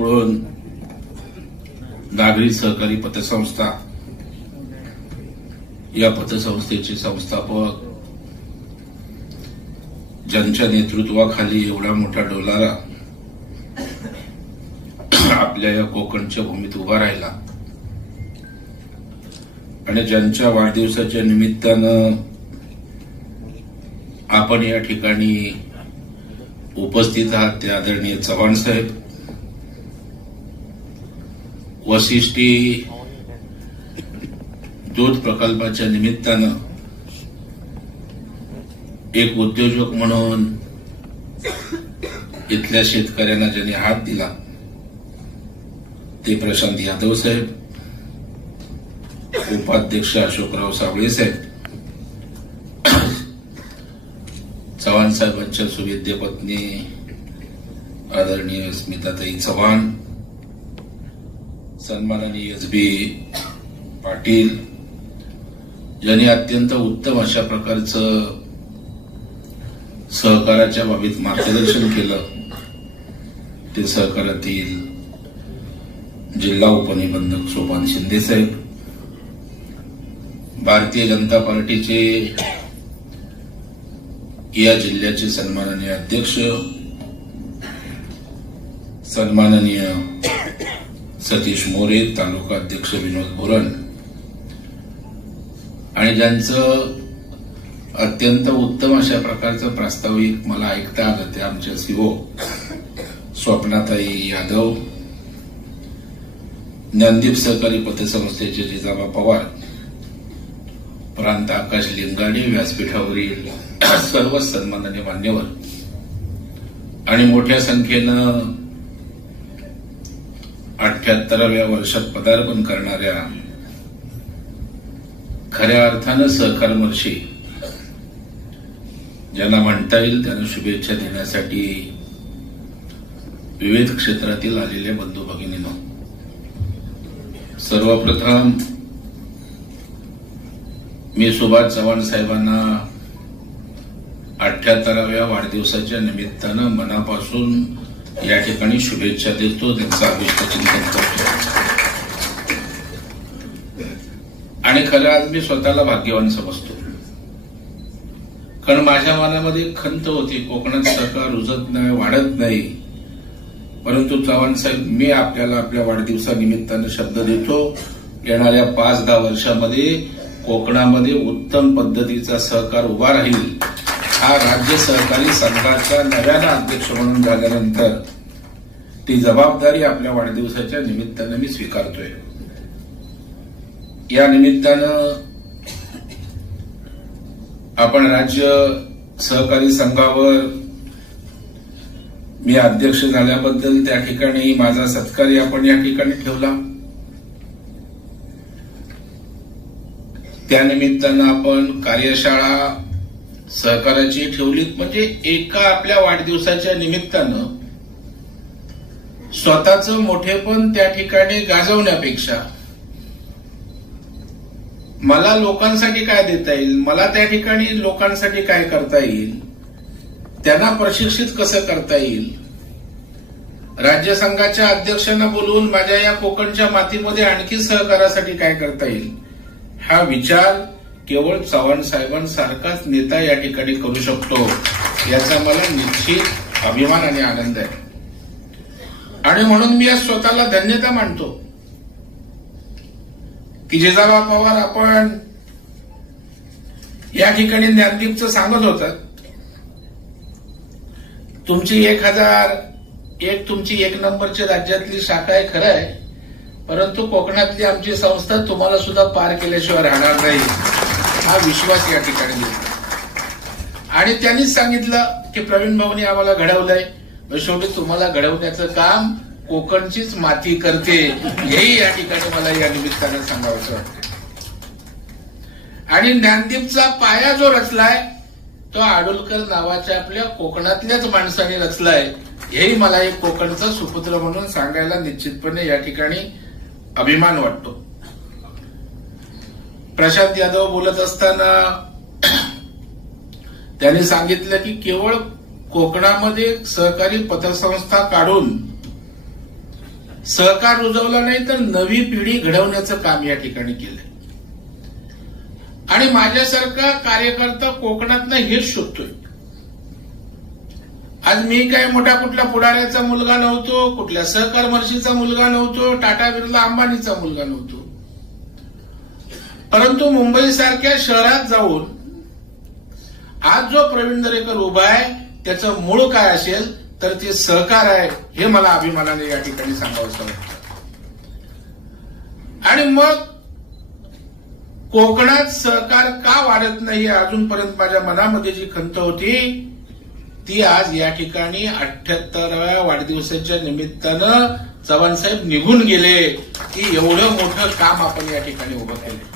चिपळूण नागरी सहकारी पतसंस्था या पतसंस्थेचे संस्थापक, ज्यांच्या नेतृत्वाखाली एवढा मोठा डोलारा आपल्या या कोकणच्या भूमीत उभा राहिला आणि ज्यांच्या वाढदिवसाच्या निमित्तानं आपण या ठिकाणी उपस्थित आहात ते आदरणीय चव्हाण साहेब, वशिष्ठी दूध प्रकल्पाच्या निमित्तानं एक उद्योजक म्हणून इथल्या शेतकऱ्यांना ज्यांनी हात दिला ते प्रशांत यादव साहेब, उपाध्यक्ष अशोकराव साबळे साहेब, चव्हाण साहेबांच्या सुविद्य पत्नी आदरणीय स्मिताताई चव्हाण, सन्माननीय एस.बी. पाटील, ज्यांनी अत्यंत उत्तम अशा प्रकारचं सहकाराच्या बाबतीत मार्गदर्शन केलं, ते सहकारातील जिल्हा उपनिबंधक सोपान शिंदे साहेब, भारतीय जनता पार्टीचे या जिल्ह्याचे सन्माननीय अध्यक्ष, सन्माननीय सतीश मोरे, तालुका अध्यक्ष विनोद बोरन, आणि ज्यांचं अत्यंत उत्तम अशा प्रकारचं प्रास्ताविक मला ऐकता आलं ते आमच्या सीओ स्वप्नाताई यादव, ज्ञानदीप सहकारी पतसंस्थेचे जिजाबा पवार, प्रांत आकाश लिंगाणे, व्यासपीठावरील सर्व सन्माननीय मान्यवर आणि मोठ्या संख्येनं 78व्या वर्षात पदार्पण करणाऱ्या खऱ्या अर्थानं सहकर्मर्षी ज्यांना म्हणता येईल त्यांना शुभेच्छा देण्यासाठी विविध क्षेत्रातील आलेल्या बंधू भगिनींनो, सर्वप्रथम मी सुभाष चव्हाण साहेबांना 78व्या वाढदिवसाच्या निमित्तानं मनापासून या ठिकाणी शुभेच्छा देतो, त्यांचं अभिष्टचिंतन करतो आणि खरं आज मी स्वतःला भाग्यवान समजतो, कारण माझ्या मनामध्ये खंत होती, कोकणात सहकार रुजत नाही, वाढत नाही, परंतु चव्हाण साहेब मी आपल्याला आपल्या वाढदिवसानिमित्तानं शब्द देतो, येणाऱ्या 5-10 वर्षामध्ये कोकणामध्ये उत्तम पद्धतीचा सहकार उभा राहील. हा राज्य सहकारी संघाचा नव्यानं अध्यक्ष म्हणून झाल्यानंतर ती जबाबदारी आपल्या वाढदिवसाच्या निमित्तानं मी स्वीकारतोय. या निमित्तानं आपण राज्य सहकारी संघावर मी अध्यक्ष झाल्याबद्दल त्या ठिकाणी माझा सत्कार आपण या ठिकाणी ठेवला. त्यानिमित्तानं आपण कार्यशाळा सहकाराची ठेवलीत, म्हणजे एका आपल्या वाढदिवसाच्या निमित्तानं स्वतःचं मोठेपण त्या ठिकाणी गाजवण्यापेक्षा मला लोकांसाठी काय देता येईल, मला त्या ठिकाणी लोकांसाठी काय करता येईल, त्यांना प्रशिक्षित कसं करता येईल, राज्य संघाच्या अध्यक्षांना बोलवून माझ्या या कोकणच्या मातीमध्ये आणखी सहकारासाठी काय करता येईल, हा विचार केवळ चव्हाण साहेबांसारखाच नेता या ठिकाणी करू शकतो, याचा मला निश्चित अभिमान आणि आनंद आहे. आणि म्हणून मी आज स्वतःला धन्यता मानतो की जिजाबा पवार आपण या ठिकाणी ज्ञानदीपचं सांगत होतात, तुमची 1001 तुमची 1 नंबरची राज्यातली शाखा आहे, खरं आहे, परंतु कोकणातली आमची संस्था तुम्हाला सुद्धा पार केल्याशिवाय राहणार नाही, हा विश्वास या ठिकाणी दिला. आणि त्यांनीच सांगितलं की प्रवीण भाऊनी आम्हाला घडवलंय, शेवटी तुम्हाला घडवण्याचं काम कोकणचीच माती करते, हेही या ठिकाणी मला या निमित्तानं सांगायचं वाटतं. आणि ज्ञानदीपचा पाया जो रचलाय तो आडुलकर नावाच्या आपल्या कोकणातल्याच माणसाने रचलाय, हेही मला एक कोकणचा सुपुत्र म्हणून सांगायला निश्चितपणे या ठिकाणी अभिमान वाटतो. प्रशांत यादव बोलत असताना त्यांनी सांगितलं की केवळ कोकणामध्ये सहकारी पतसंस्था काढून सहकार रुजवला नाही तर नवी पिढी घडवण्याचं काम या ठिकाणी केलंय. आणि माझ्यासारखा कार्यकर्ता कोकणातनं हेच शोधतोय. आज मी काय मोठा कुठल्या पुढाऱ्याचा मुलगा नव्हतो, कुठल्या सहकार महर्षीचा मुलगा नव्हतो, टाटा बिर्ला अंबानीचा मुलगा नव्हतो. परंतु मुंबई सारख्या शहरात जाऊन आज जो प्रवीण दरेकर उभा आहे त्याचं मूळ काय असेल तर ते सहकार आहे, हे मला अभिमानाने या ठिकाणी सांगावंसं वाटतं. आणि मग कोकणात सहकार का वाढत नाही अजूनपर्यंत माझ्या मनामध्ये जी खंत होती ती आज या ठिकाणी 78व्या वाढदिवसाच्या निमित्तानं चव्हाणसाहेब निघून गेले की एवढं मोठं काम आपण या ठिकाणी उभं केलं.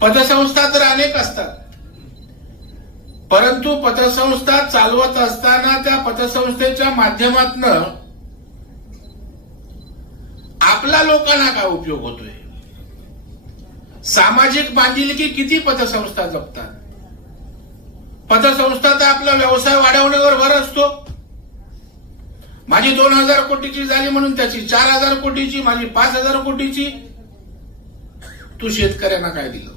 पतसंस्था तर अनेक असतात, परंतु पतसंस्था चालवत असताना त्या पतसंस्थेच्या माध्यमातून आपला लोकांना काय उपयोग होतोय? सामाजिक बांधिलकी किती पतसंस्था जपतात? पतसंस्था तर आपला व्यवसाय वाढवण्यावर भर असतो. माझी 2000 कोटीची झाली म्हणून त्याची 4000 कोटीची, माझी 5000 कोटीची. तू शेतकऱ्यांना काय दिलं?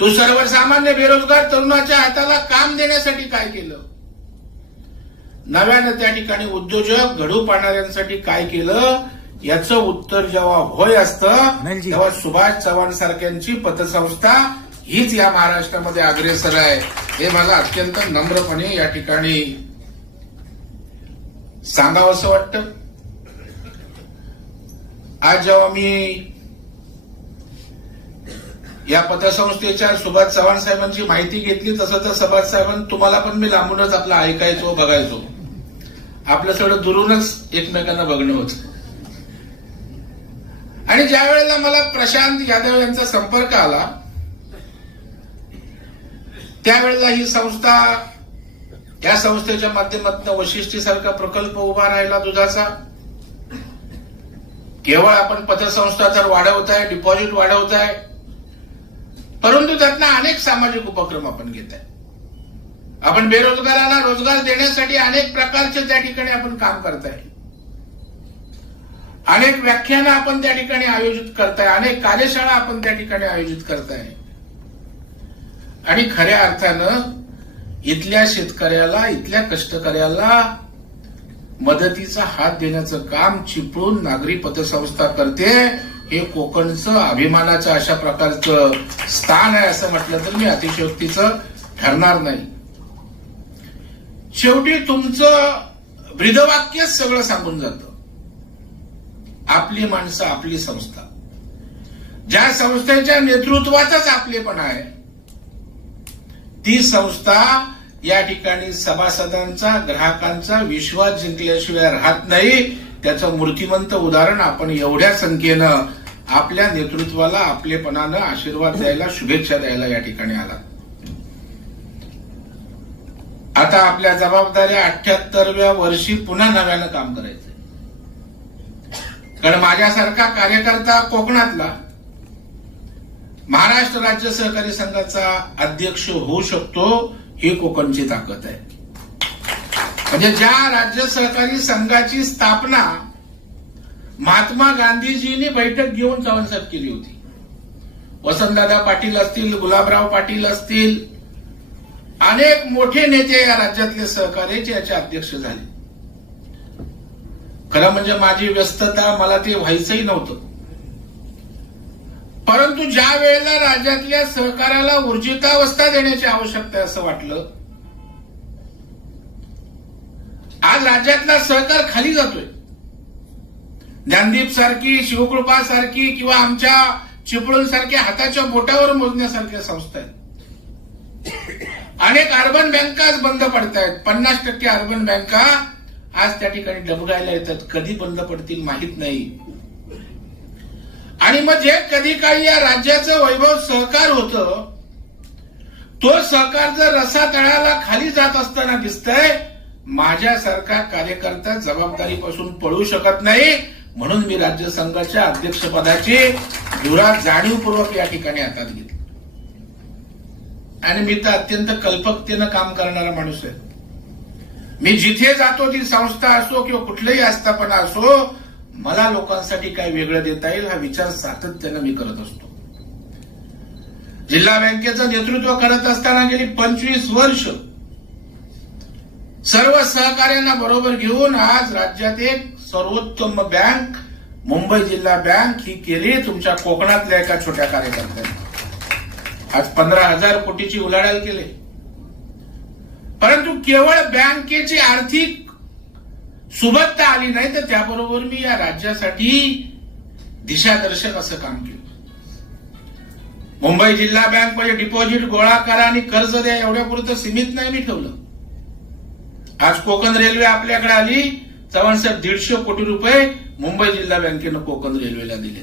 तू सर्वसामान्य बेरोजगार तरुणाच्या हाताला काम देण्यासाठी काय केलं? नव्यानं त्या ठिकाणी उद्योजक घडू पाडणाऱ्यांसाठी काय केलं? याचं उत्तर जेव्हा होय असतं तेव्हा सुभाष चव्हाण सारख्यांची पतसंस्था हीच या महाराष्ट्रामध्ये अग्रेसर आहे, हे मला अत्यंत नम्रपणे या ठिकाणी सांगावंसं वाटतं. आज जेव्हा मी या पतसंस्थेच्या सुभाष चव्हाण साहेबांची माहिती घेतली तसं तर सुभाष साहेबांनी तुम्हाला पण मी लांबूनच आपलं ऐकायचो, बघायचो. आपलं सगळं दुरूनच एकमेकांना बघणं होतं. आणि ज्या वेळेला मला प्रशांत यादव यांचा संपर्क आला त्यावेळेला ही संस्था, या संस्थेच्या माध्यमातून वशिष्ठीसारखा प्रकल्प उभा राहिला दुधाचा. केवळ आपण पतसंस्था तर वाढवताय, डिपॉझिट वाढवताय, परंतु त्यातनं अनेक सामाजिक उपक्रम आपण घेत आहे. आपण बेरोजगारांना रोजगार देण्यासाठी अनेक प्रकारचे त्या ठिकाणी आपण काम करताय. अनेक व्याख्यानं आपण त्या ठिकाणी आयोजित करताय, अनेक कार्यशाळा आपण त्या ठिकाणी आयोजित करताय. आणि खऱ्या अर्थानं इथल्या शेतकऱ्याला, इथल्या कष्टकऱ्याला मदतीचा हात देण्याचं काम चिपळूण नागरी पतसंस्था करते. हे कोकणचं अभिमानाचं अशा प्रकारचं स्थान आहे असं म्हटलं तर मी अतिशयोक्तीचं ठरणार नाही. शेवटी तुमचं ब्रीदवाक्यच सगळं सांगून जातं. आपली माणसं, आपली संस्था. ज्या संस्थेच्या नेतृत्वातच आपलेपण आहे ती संस्था या ठिकाणी सभासदांचा, ग्राहकांचा विश्वास जिंकल्याशिवाय राहत नाही. त्याचं मूर्तिमंत उदाहरण आपण एवढ्या संख्येनं आपल्या नेतृत्वाला आपलेपणानं आशीर्वाद द्यायला, शुभेच्छा द्यायला या ठिकाणी आला. आता आपल्या जबाबदाऱ्या 78व्या वर्षी पुन्हा नव्यानं काम करायचंय. कारण माझ्यासारखा कार्यकर्ता कोकणातला महाराष्ट्र राज्य सहकारी संघाचा अध्यक्ष होऊ शकतो, ही कोकणची ताकद आहे. म्हणजे ज्या राज्य सहकारी संघाची स्थापना महात्मा गांधीजींनी बैठक घेऊन चव्हाणसाहेब केली होती. वसंतदादा पाटील असतील, गुलाबराव पाटील असतील, अनेक मोठे नेते या राज्यातले सहकार्याचे याचे अध्यक्ष झाले. खरं म्हणजे माझी व्यस्तता, मला ते व्हायचंही नव्हतं. परंतु ज्या वेळेला राज्यातल्या सहकाराला ऊर्जितावस्था देण्याची आवश्यकता आहे असं वाटलं, आज राज्यातला सहकार खाली जातोय. ज्ञानदीप सारखी, शिवकृपा सारखी किंवा आमच्या चिपळूण सारख्या हाताच्या बोटावर मोजण्यासारख्या संस्था आहेत. अनेक अर्बन बँकाच बंद पडतायत. 50% अर्बन बँका आज त्या ठिकाणी डबडायला येतात. कधी बंद पडतील माहीत नाही. आणि मग जे कधी काही या राज्याचं वैभव सहकार होतं, तो सहकार जर रसातळाला खाली जात असताना दिसतंय, माझ्यासारखा कार्यकर्ता जबाबदारीपासून पळू शकत नाही. म्हणून मी राज्य संघाच्या अध्यक्षपदाची धुरा जाणीवपूर्वक या ठिकाणी हातात घेतली. आणि मी तर अत्यंत कल्पकतेनं काम करणारा माणूस आहे. मी जिथे जातो ती संस्था असो किंवा कुठलंही आस्थापना असो, मला लोकांसाठी काय वेगळं देता येईल हा विचार सातत्यानं मी करत असतो. जिल्हा बँकेचं नेतृत्व करत असताना गेली 25 वर्ष सर्व सहकार्यांना बरोबर घेऊन आज राज्यात एक सर्वोत्तम बँक मुंबई जिल्हा बँक ही केली तुमच्या कोकणातल्या एका छोट्या कार्यकर्त्याने. आज 15,000 कोटीची उलाढाल केली. परंतु केवळ बँकेची आर्थिक सुबत्ता आली नाही, तर त्याबरोबर मी या राज्यासाठी दिशादर्शक असं काम केलं. मुंबई जिल्हा बँक म्हणजे डिपॉझिट गोळा करा आणि कर्ज द्या एवढ्यापुरतं सीमित नाही मी ठेवलं. आज कोकण रेल्वे आपल्याकडे आली. चव्हाण साहेब 150 कोटी रुपये मुंबई जिल्हा बँकेनं कोकण रेल्वेला दिले.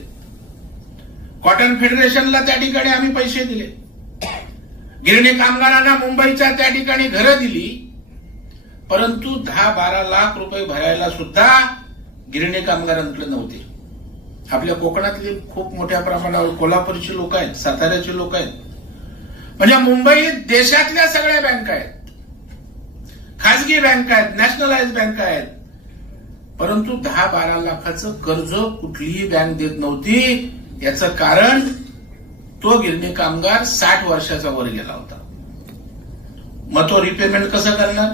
कॉटन फेडरेशनला त्या ठिकाणी आम्ही पैसे दिले. गिरणी कामगारांना मुंबईच्या त्या ठिकाणी घरं दिली. परंतु 10-12 लाख रुपये भरायला सुद्धा गिरणी कामगारांकडे नव्हते. आपल्या कोकणातले खूप मोठ्या प्रमाणावर कोल्हापूरची लोक आहेत, साताऱ्याची लोक आहेत. म्हणजे मुंबईत देशातल्या सगळ्या बँका आहेत, खासगी बँका आहेत, नॅशनलाइज बँका आहेत. परंतु 10-12 लाखाचं कर्ज कुठलीही बँक देत नव्हती. याचं कारण तो गिरणी कामगार 60 वर्षाचा वर गेला होता. मग तो रिपेमेंट कसं करणार?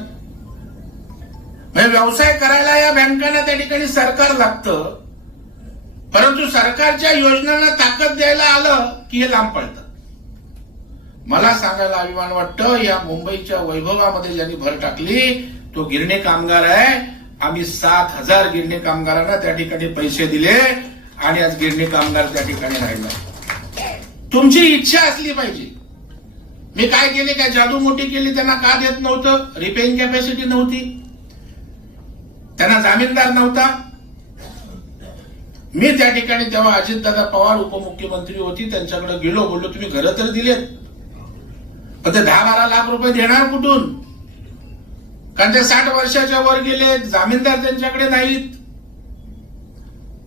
म्हणजे व्यवसाय करायला या बँकांना त्या ठिकाणी सरकार लागतं. परंतु सरकारच्या योजनांना ताकद द्यायला आलं की हे लांब पडतं. मला सांगायला अभिमान वाटतं, या मुंबईच्या वैभवामध्ये ज्यांनी भर टाकली तो गिरणी कामगार आहे. आम्ही 7,000 गिरणी कामगारांना त्या ठिकाणी पैसे दिले आणि आज गिरणी कामगार त्या ठिकाणी राहिला. तुमची इच्छा असली पाहिजे. मी काय केले, काय जादू मोठी केली? त्यांना का देत नव्हतं? रिपेइंग कॅपॅसिटी नव्हती, त्यांना जामीनदार नव्हता. मी त्या ठिकाणी तेव्हा अजितदादा पवार उपमुख्यमंत्री होती, त्यांच्याकडे गेलो, बोललो तुम्ही घरं तर दिलेत, पण ते 10-12 लाख रुपये देणार कुठून? कारण ते 60 वर्षाच्या वर गेले, जामीनदार त्यांच्याकडे नाहीत.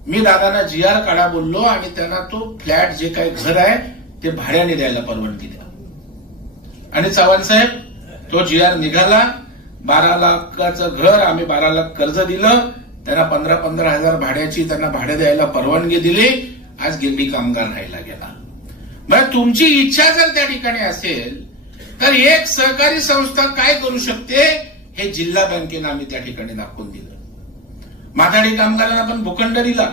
मी दादांना GR काढा बोललो आणि त्यांना तो फ्लॅट जे काही घर आहे ते भाड्याने द्यायला परवानगी द्या. आणि चव्हाण साहेब तो GR निघाला. 12 लाखाचं घर आम्ही 12 लाख कर्ज दिलं. त्यांना 15-15 हजार भाड्याची त्यांना भाडे द्यायला परवानगी दिली. आज गिरणी कामगार राहायला गेला. मग तुमची इच्छा जर त्या ठिकाणी असेल तर एक सहकारी संस्था काय करू शकते हे जिल्हा बँकेनं आम्ही त्या ठिकाणी दाखवून दिलं. माथाडी कामगारांना पण भूखंड दिला,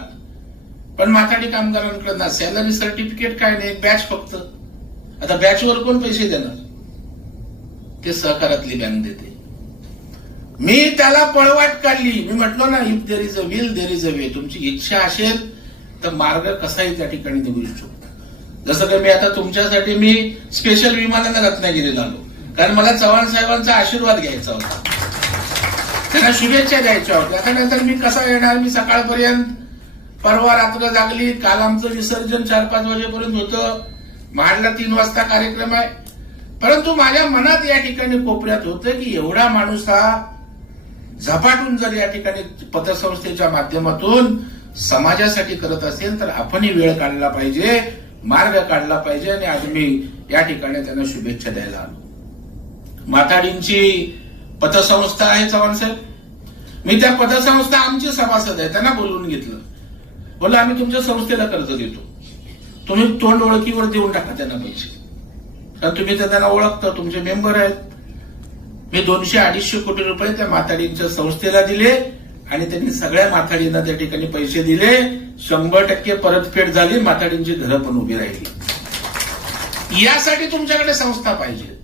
पण माथाडी कामगारांकडे ना सॅलरी सर्टिफिकेट काय नाही, एक बॅच फक्त. आता बॅचवर कोण पैसे देणार? ते सहकारातली बँक देते. मी त्याला पळवाट काढली. मी म्हटलो ना, if there is a will there is a way. तुमची इच्छा असेल तर मार्ग कसाही त्या ठिकाणी निघू शकतो. जसं की मी आता तुमच्यासाठी मी स्पेशल विमानाने रत्नागिरीला आलो, कारण मला चव्हाण साहेबांचा आशीर्वाद घ्यायचा होता, त्यांना शुभेच्छा द्यायच्या होत्या. त्यानंतर मी कसा येणार? मी सकाळपर्यंत परवा रात्र जागली. काल आमचं विसर्जन 4-5 वाजेपर्यंत होतं. महाडला 3 वाजता कार्यक्रम आहे. परंतु माझ्या मनात या ठिकाणी कोपऱ्यात होतं की एवढा माणूस हा झपाटून जर या ठिकाणी पतसंस्थेच्या माध्यमातून समाजासाठी करत असेल तर आपणही वेळ काढला पाहिजे, मार्ग काढला पाहिजे. आणि आज मी या ठिकाणी त्यांना शुभेच्छा द्यायला आलो. माथाडींची पतसंस्था आहे चव्हाण साहेब. मी त्या पतसंस्था आमची सभासद आहे, त्यांना बोलवून घेतलं. बोललं आम्ही तुमच्या संस्थेला कर्ज देतो, तुम्ही तोंड ओळखीवर देऊन टाका त्यांना पैसे, कारण तुम्ही त्यांना ओळखता, तुमचे मेंबर आहेत. मी 200-250 कोटी रुपये त्या माथाडींच्या संस्थेला दिले आणि त्यांनी सगळ्या माथाडींना त्या ठिकाणी पैसे दिले. 100% परतफेड झाली. माथाडींची घरं पण उभी राहिली. यासाठी तुमच्याकडे संस्था पाहिजे.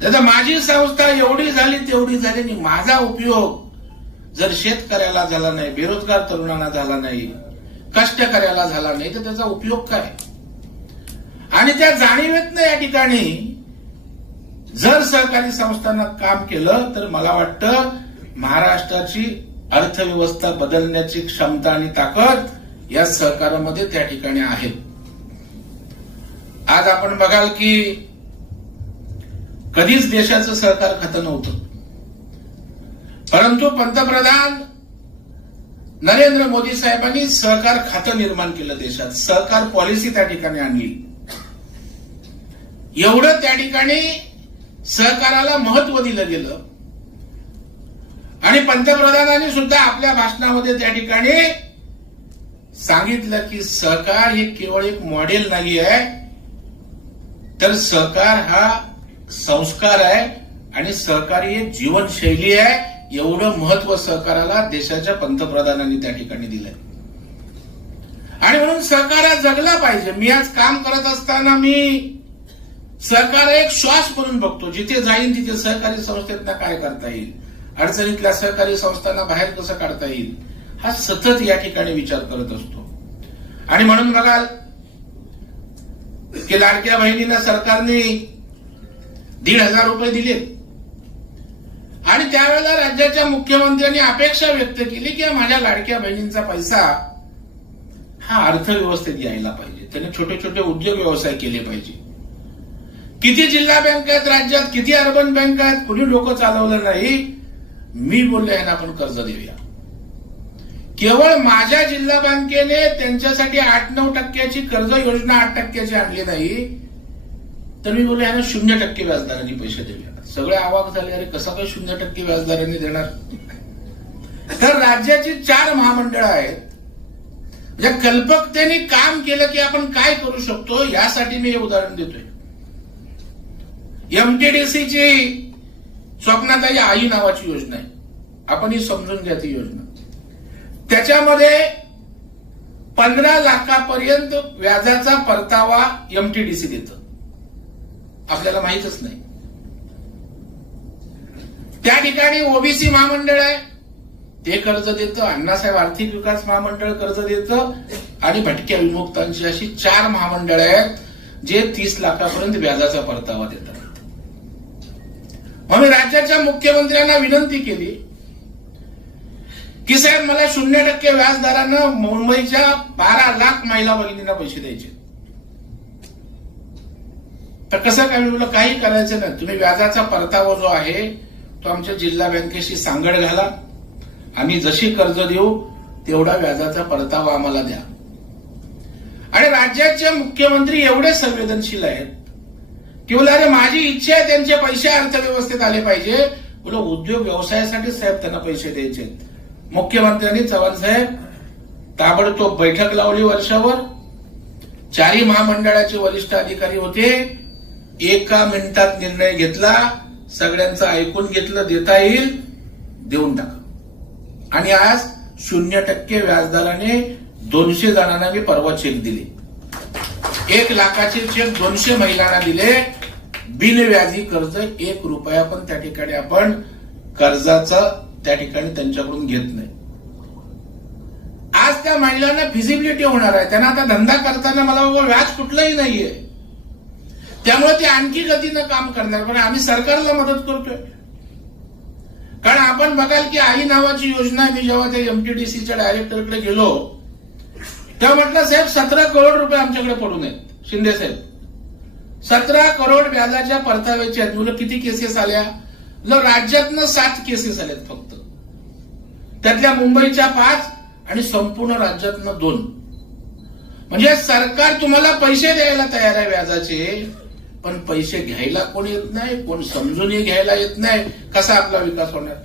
त्याचा माझी संस्था एवढी झाली तेवढी झाली आणि माझा उपयोग जर शेतकऱ्याला झाला नाही, बेरोजगार तरुणांना झाला नाही, कष्टकऱ्याला झाला नाही, तर त्याचा उपयोग काय? आणि त्या जाणीवेतनं या ठिकाणी जर सहकारी संस्थांना काम केलं तर मला वाटतं महाराष्ट्राची अर्थव्यवस्था बदलण्याची क्षमता आणि ताकद या सहकारामध्ये त्या ठिकाणी आहे. आज आपण बघाल की कधीच देशाचं सहकार खातं नव्हतं, परंतु पंतप्रधान नरेंद्र मोदी साहेबांनी सहकार खातं निर्माण केलं. देशात सहकार पॉलिसी त्या ठिकाणी आणली. एवढं त्या ठिकाणी सहकाराला महत्व दिलं गेलं. आणि पंतप्रधानांनी सुद्धा आपल्या भाषणामध्ये त्या ठिकाणी सांगितलं की सहकार हे केवळ एक मॉडेल नाही आहे, तर सहकार हा संस्कार आहे आणि सहकार ही जीवनशैली आहे. एवढं महत्व सहकाराला देशाच्या पंतप्रधानांनी त्या ठिकाणी दिलंय. आणि म्हणून सहकार हा जगला पाहिजे. मी आज काम करत असताना मी सहकार एक श्वास म्हणून बघतो. जिथे जाईन तिथे सहकारी संस्थेतना काय करता येईल, अडचणीतल्या सहकारी संस्थांना बाहेर कसं काढता येईल, हा सतत या ठिकाणी विचार करत असतो. आणि म्हणून बघाल की लाडक्या बहिणींना सरकारने 1,500 रुपये दिले आणि त्यावेळेला राज्याच्या मुख्यमंत्र्यांनी अपेक्षा व्यक्त केली की माझ्या लाडक्या बहिणींचा पैसा हा अर्थव्यवस्थेत यायला पाहिजे. त्याने छोटे छोटे उद्योग व्यवसाय केले पाहिजे. किती जिल्हा बँक आहेत राज्यात, किती अर्बन बँक आहेत, कुणी डोकं चालवलं नाही. मी बोललो यांना आपण कर्ज देऊया. केवळ माझ्या जिल्हा बँकेने त्यांच्यासाठी 8-9% कर्ज योजना 8% आणली नाही, तर मी बोललो यांना 0% व्याजदरांनी पैसे देऊया. सगळे अवाक झाले, अरे कसं काय 0% व्याजदरांनी देणार. तर राज्याची 4 महामंडळं आहेत. म्हणजे कल्पकतेने काम केलं की आपण काय करू शकतो, यासाठी मी हे उदाहरण देतोय. एमटीडीसीची स्वप्नाताई आई नावाची योजना आहे. आपण ही समजून घ्या ती योजना. त्याच्यामध्ये 15 लाखापर्यंत व्याजाचा परतावा एमटीडीसी देतं. आपल्याला माहीतच नाही. त्या ठिकाणी ओबीसी महामंडळ आहे, ते कर्ज देतं. अण्णासाहेब आर्थिक विकास महामंडळ कर्ज देतं आणि भटक्या विमुक्तांची अशी 4 महामंडळ आहेत जे 30 लाखापर्यंत व्याजाचा परतावा देतात. म्हणून राज्याच्या मुख्यमंत्र्यांना विनंती केली की साहेब मला 0% व्याजदरानं मुंबईच्या 12 लाख महिला भगिनींना पैसे द्यायचे. तर कसं काय, मी काही करायचं नाही, तुम्ही व्याजाचा परतावा जो आहे तो आमच्या जिल्हा बँकेशी सांगड घाला. आम्ही जशी कर्ज देऊ तेवढा व्याजाचा परतावा आम्हाला द्या. आणि राज्याचे मुख्यमंत्री एवढे संवेदनशील आहेत की बोला अरे माझी इच्छा आहे त्यांचे पैसे अर्थव्यवस्थेत आले पाहिजे. बोला उद्योग व्यवसायासाठी साहेब त्यांना पैसे द्यायचे. मुख्यमंत्र्यांनी चव्हाण साहेब ताबडतोब बैठक लावली वर्षावर. 4 महामंडळाचे वरिष्ठ अधिकारी होते. 1 मिनिटात निर्णय घेतला, सगळ्यांचं ऐकून घेतलं, देता येईल देऊन टाका. आणि आज 0% व्याजदराने 200 जणांना मी परवा चेक दिले. 1 लाखाचे चेक 200 महिलांना दिले. बिनव्याजी कर्ज 1 रुपया पण त्या ठिकाणी आपण कर्जाचं त्या ठिकाणी त्यांच्याकडून घेत नाही. आज त्या महिलांना फिजिबिलिटी होणार आहे. त्यांना आता धंदा करताना मला व्याज कुठलंही नाहीये, त्यामुळे ते आणखी गतीनं काम करणार. पण आम्ही सरकारला मदत करतोय. कारण आपण बघाल की आई नावाची योजना, मी जेव्हा त्या एमटीडीसीच्या डायरेक्टरकडे गेलो तेव्हा म्हटलं साहेब 17 करोड रुपये आमच्याकडे पडून आहेत. शिंदे साहेब 17 करोड व्याजाच्या परताव्याचे आहेत. मुलं किती केसेस आल्या, राज्यातनं 7 केसेस आल्यात फक्त. त्यातल्या मुंबईच्या 5 आणि संपूर्ण राज्यातनं 2. म्हणजे सरकार तुम्हाला पैसे द्यायला तयार आहे व्याजाचे, पण पैसे घ्यायला कोण येत नाही, कोण समजूनही घ्यायला येत नाही. कसा आपला विकास होणार.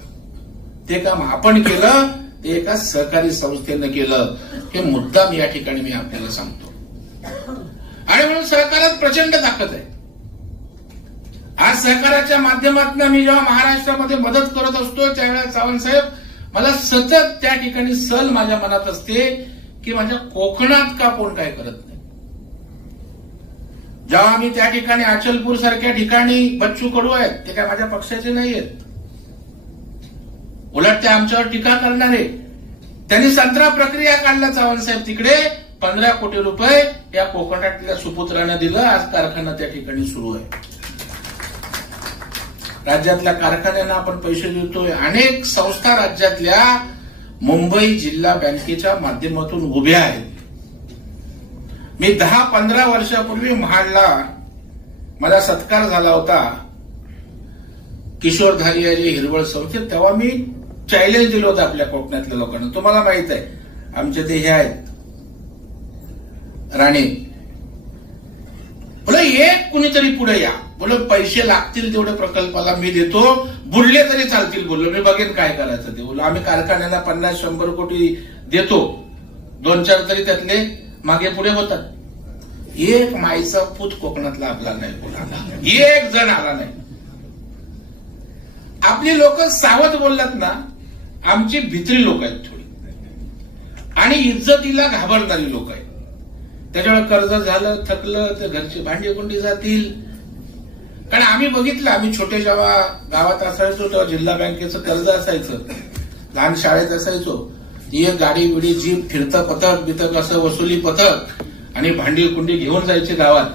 ते काम आपण केलं, ते एका सहकारी संस्थेनं केलं. हे मुद्दाम या ठिकाणी मी आपल्याला सांगतो. आणि म्हणून सहकारात प्रचंड ताकद आहे. आज सहकाराच्या माध्यमातून मी जेव्हा महाराष्ट्रामध्ये मदत करत असतो त्यावेळेला चव्हाण साहेब मला सतत त्या ठिकाणी सल माझ्या मनात असते की माझ्या कोकणात का कोण काय करत नाही. जेव्हा आम्ही त्या ठिकाणी अचलपूर सारख्या ठिकाणी बच्चू कडू आहेत, ते काय माझ्या पक्षाचे नाही आहेत, उलट ते आमच्यावर टीका करणारे. त्यांनी संत्रा प्रक्रिया काढला चव्हाण साहेब. तिकडे 15 कोटी रुपये या कोकणातल्या सुपुत्रांना दिलं. आज कारखाना त्या ठिकाणी सुरू आहे. राज्यातल्या कारखान्यांना आपण पैसे देतोय. अनेक संस्था राज्यातल्या मुंबई जिल्हा बँकेच्या माध्यमातून उभ्या आहेत. मी 10-15 वर्षापूर्वी महाडला मला सत्कार झाला होता किशोर धारियाजी हिरवळ संस्थेत. तेव्हा मी चॅलेंज दिलं होतं आपल्या कोकणातल्या लोकांना. तुम्हाला माहित आहे आमचे ते हे आहेत राणे, बोला एक कुणीतरी पुढे या. बोल पैसे लागतील तेवढे प्रकल्पाला मी देतो, बुडले तरी चालतील बोललो, मी बघेन काय करायचं ते. बोललो आम्ही कारखान्याला 50-100 कोटी देतो, 2-4 तरी त्यातले मागे पुढे होतात. एक माईचा पूत कोकणातला आपला नाही बोला, एक जण आला नाही. आपली लोक सावध बोललात ना, आमची भित्री लोक आहेत थोडी, आणि इज्जतीला घाबरणारी लोक आहेत. त्याच्यामुळे कर्ज झालं थकलं तर घरची भांडी कुंडी जातील. कारण आम्ही बघितलं, आम्ही छोटे जेव्हा गावात असायचो तेव्हा जिल्हा बँकेचं कर्ज असायचं, लहान शाळेत असायचो, एक गाडी बिडी जीप फिरतं पथक बिथक असं वसुली पथक आणि भांडी कुंडी घेऊन जायचे गावात.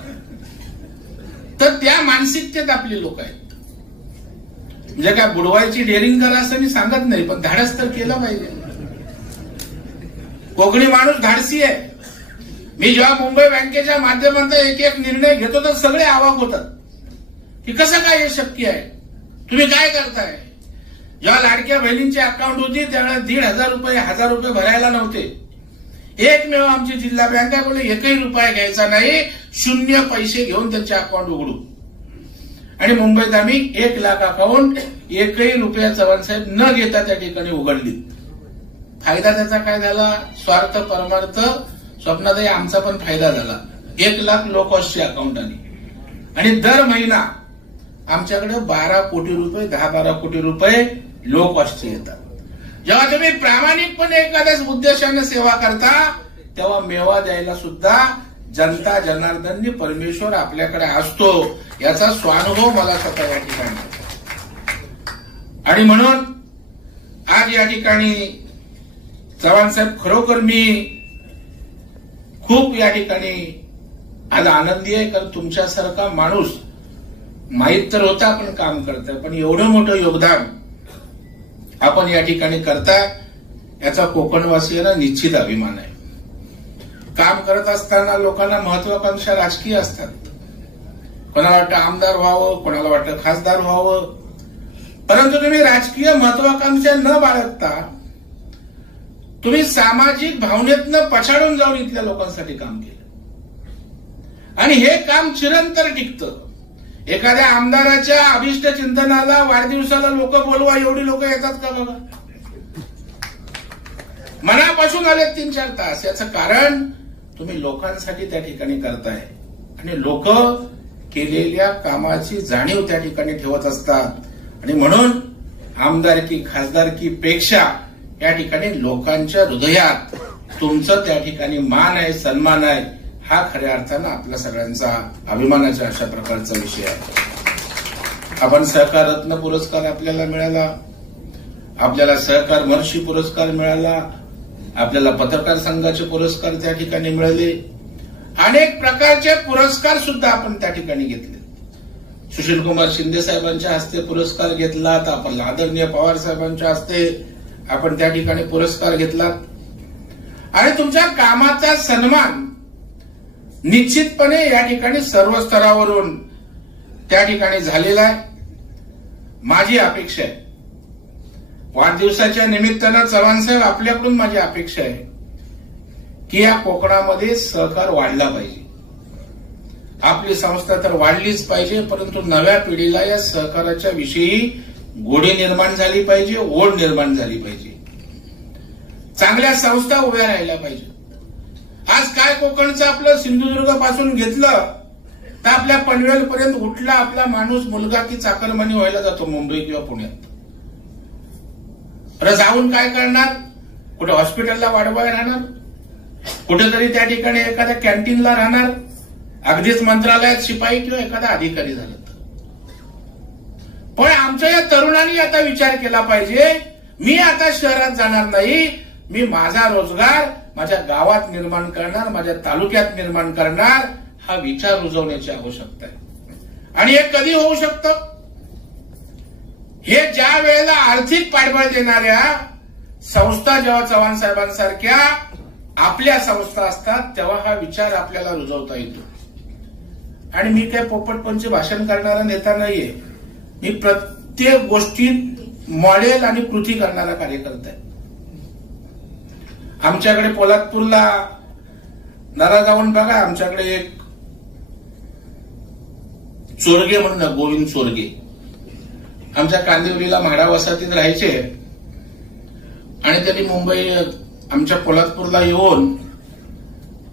तर त्या मानसिकतेत आपली लोक आहेत. म्हणजे काय बुडवायची डेअरिंग करा असं मी सांगत नाही, पण धाडस तर केलं पाहिजे. कोकणी माणूस धाडसी आहे. मी जेव्हा मुंबई बँकेच्या माध्यमातून एक एक निर्णय घेतो तर सगळे अवाक होतात की कसं काय हे शक्य आहे, तुम्ही काय करताय. जेव्हा लाडक्या बहिणींची अकाउंट होती त्यावेळेला 1,500 रुपये 1,000 रुपये भरायला नव्हते. एकमेव आमची जिल्हा बँक बोले 1ही रुपया घ्यायचा नाही, 0 पैसे घेऊन त्यांचे अकाउंट उघडू. आणि मुंबईत आम्ही 1 लाख अकाउंट 1ही रुपया चव्हाणसाहेब न घेता त्या ठिकाणी उघडली. फायदा त्याचा काय झाला, स्वार्थ परमार्थ स्वप्नातही आमचा पण फायदा झाला. 1 लाख लो कॉस्टचे अकाउंट आली आणि दर महिना आमच्याकडे 12 कोटी रुपये 10-12 कोटी रुपये लो कॉस्टचे येतात. जेव्हा तुम्ही प्रामाणिकपणे एखाद्याच उद्देशाने सेवा करता तेव्हा मेवा द्यायला सुद्धा जनता जनार्दननी परमेश्वर आपल्याकडे असतो, याचा स्वानुभव मला स्वतः या ठिकाणी. आणि म्हणून आज या ठिकाणी चव्हाणसाहेब खरोखर मी खूप या ठिकाणी आज आनंदी आहे. कारण तुमच्यासारखा माणूस माहीत तर होता आपण काम करताय, पण एवढं मोठं योगदान आपण या ठिकाणी करताय याचा कोकणवासियांना निश्चित अभिमान आहे. काम करत असताना लोकांना महत्वाकांक्षा राजकीय असतात. कोणाला वाटतं आमदार व्हावं, कोणाला वाटतं खासदार व्हावं, परंतु तुम्ही राजकीय महत्वाकांक्षा न बाळगता तुम्ही सामाजिक भावनेतनं पछाडून जाऊन इथल्या लोकांसाठी काम केलं आणि हे काम चिरंतर टिकतं. एखाद्या आमदाराच्या अभिष्ट चिंतनाला वाढदिवसाला लोक बोलवा एवढी लोक येतात का बघा. मनापासून आले 3-4 तास. याचं कारण तुम्ही लोकांसाठी त्या ठिकाणी करताय आणि लोक केलेल्या कामाची जाणीव त्या ठिकाणी ठेवत असतात. आणि म्हणून आमदारकी खासदारकी पेक्षा या ठिकाणी लोकांच्या हृदयात तुमचं त्या ठिकाणी मान आहे, सन्मान आहे. हा खऱ्या अर्थानं आपल्या सगळ्यांचा अभिमानाच्या अशा प्रकारचा विषय आहे. आपण सहकार रत्न पुरस्कार आपल्याला मिळाला, आपल्याला सहकार महर्षी पुरस्कार मिळाला, आपल्याला पत्रकार संघाचे पुरस्कार त्या ठिकाणी मिळाले, अनेक प्रकारचे पुरस्कार सुद्धा आपण त्या ठिकाणी घेतले. सुशीलकुमार शिंदे साहेबांच्या हस्ते पुरस्कार घेतला, तर आपण आदरणीय पवार साहेबांच्या हस्ते आपण त्या ठिकाणी पुरस्कार घेतला. आणि तुमच्या कामाचा सन्मान निश्चितपणे या ठिकाणी सर्व स्तरावरून त्या ठिकाणी झालेला आहे. माझी अपेक्षा आहे, वाढदिवसाच्या निमित्तानं चव्हाणसाहेब आपल्याकडून माझी अपेक्षा आहे की या कोकणामध्ये सहकार वाढला पाहिजे. आपली संस्था तर वाढलीच पाहिजे, परंतु नव्या पिढीला या सहकाराच्या विषयी गोडी निर्माण झाली पाहिजे, ओढ निर्माण झाली पाहिजे, चांगल्या संस्था उभ्या राहिल्या पाहिजे. आज काय कोकणचं आपलं सिंधुदुर्ग पासून घेतलं तर आपल्या पनवेलपर्यंत उठला आपला माणूस मुलगा की चाकरमानी व्हायला जातो मुंबई किंवा पुण्यात. जाऊन काय करणार, कुठे हॉस्पिटलला वाढवाय राहणार, कुठेतरी त्या ठिकाणी एखाद्या कॅन्टीनला राहणार, अगदीच मंत्रालयात शिपाई किंवा एखादा अधिकारी झाला. पण आमच्या या तरुणांनी आता विचार केला पाहिजे, मी आता शहरात जाणार नाही, मी माझा रोजगार माझ्या गावात निर्माण करणार, माझ्या तालुक्यात निर्माण करणार. हा विचार रुजवण्याची आवश्यकता आहे. आणि हे कधी होऊ शकतं, हे ज्या वेळेला आर्थिक पाठबळ देणाऱ्या संस्था जेव्हा चव्हाण साहेबांसारख्या आपल्या संस्था असतात तेव्हा हा विचार आपल्याला रुजवता येतो. आणि मी काय पोपटपंची भाषण करणारा नेता नाहीये, मी प्रत्येक गोष्टीत मॉडेल आणि कृती करणारा कार्यकर्ता आहे. आमच्याकडे पोलादपूरला जरा जाऊन बघा, आमच्याकडे एक चोरगे म्हणून, गोविंद चोरगे आमच्या कांदिवलीला म्हाडा वसाहतीत राहायचे आणि त्यांनी मुंबई आमच्या पोलादपूरला येऊन